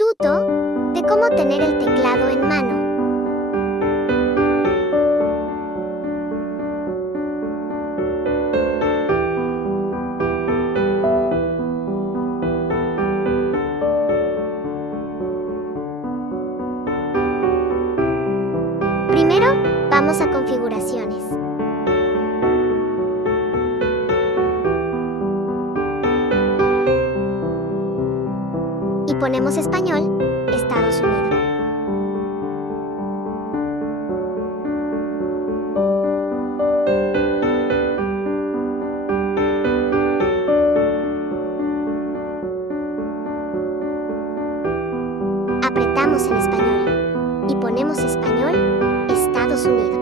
Tuto de cómo tener el teclado en mano. Primero, vamos a configuraciones. Y ponemos español, Estados Unidos. Apretamos en español y ponemos español, Estados Unidos.